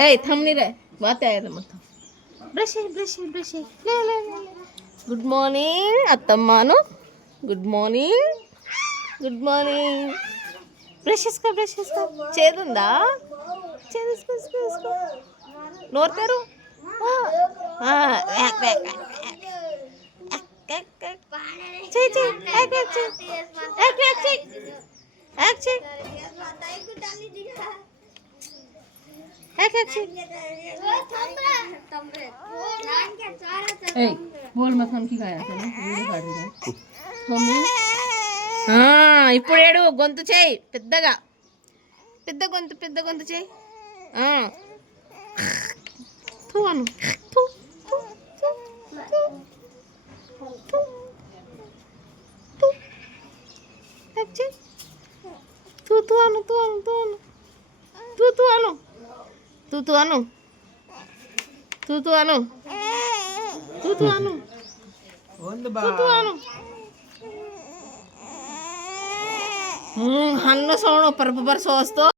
ए थम नहीं रहे बात आया मत ब्रश ब्रश ले ले ले गुड मॉर्निंग अत्तम्मानु गुड मॉर्निंग బ్రష్ చేసుకో చేదుందా చేసుకో నోరు తెరు बोल मखन की खाया था मम्मी ఇప్పుడు ఏడు గొంతు చేయి పెద్దగా పెద్ద గొంతు చేయి తూ అను ಹಣ್ಣು ಸೋಣು ಪರ್ಪ ಬರ್ಸೋಸ್ತು